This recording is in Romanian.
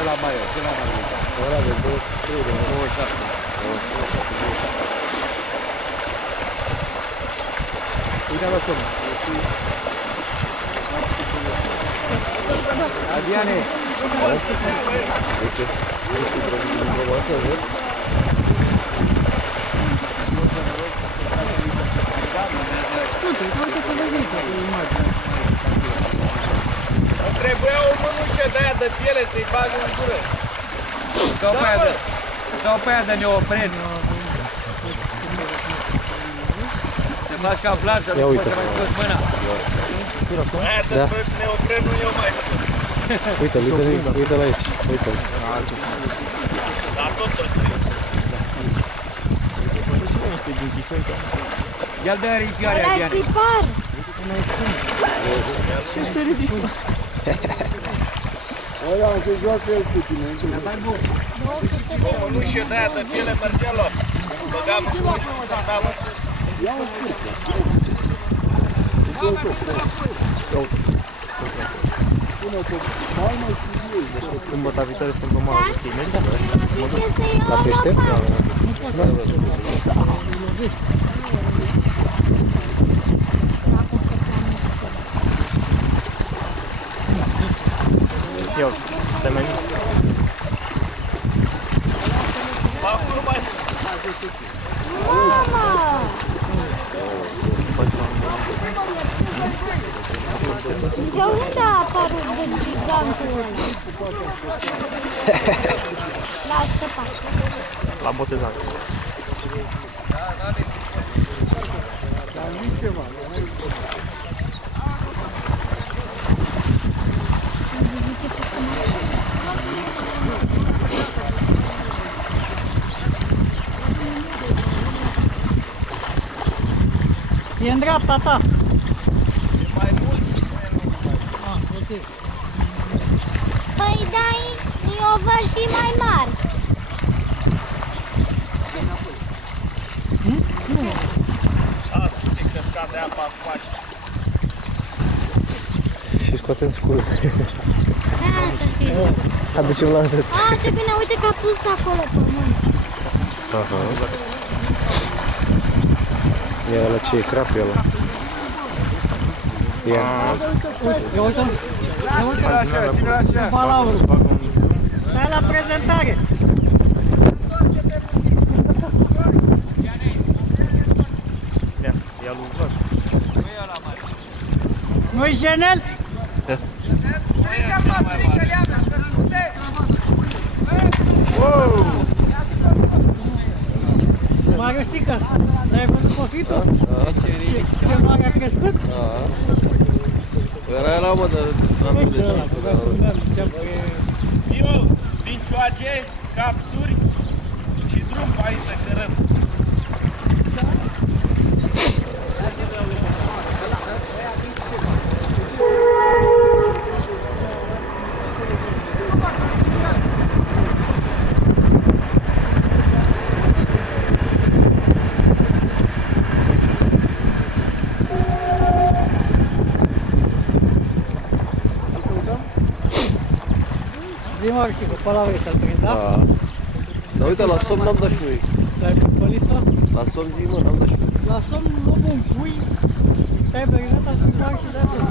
Ăla mare, ce l-am mai ridicat? Ăla de 23 de 27. 27. Uite-l somn. Adriane! Uite, îmi trebuia o mânușă de aia de piele să-i bagi în gură. Dau pe aia de neopren. Te faci ca Vlad să nu poți să mai scoți mâna. Aia de neopren nu eu mai scot. Uite-l aici. Uite-l. Dar tot. Ia-l de aripioare, Adriane. Ăla-i tipar. Ce se ridică? Ăla se joacă el cu tine. O mânușă de aia de piele mergea lor. Băgam în mânușă, s-am în sus. Ia o scurtă. Pune-o pe palmă și ei. Sâmbăta viitoare sunt pe mare de tine. La pește? Ia, stai mai mic. Acum mai... Mama! De unde a apărut gigantul ăla? L-a scăpat. La botezat. Dar nici ceva. E în dreapta ta. E mai mulți. Păi dai, eu văd și mai mari. Asta puțin că scade apa în pași. Și scoatem scurul. Ha, să fie. Aducem la zet. A, ce bine, uite că a pus acolo pământ. Aha. Ia ăla ce e crap e ăla. Ia. Ia uite. Ia uite. Ține-l așa, ține-l așa. Balaurul. Stai la prezentare. Ia lui Vlad. Nu-i jenel? Mariusică, ai văzut profitul? Ce mare a crescut? Era la mă, dar... Crește ăla, băgat un an, ziceam că e... Eu, vincioage, capsuri și drum pe aici să cărăm. Zi Mariusică, pe la vrei să-l prind, da? Da. Dar uite, la somn n-am dat și noi. L-ai pus pe listă? La somn zi, mă, n-am dat și noi. La somn luăm un pui, stai pe rineta, îl prind și de-aia.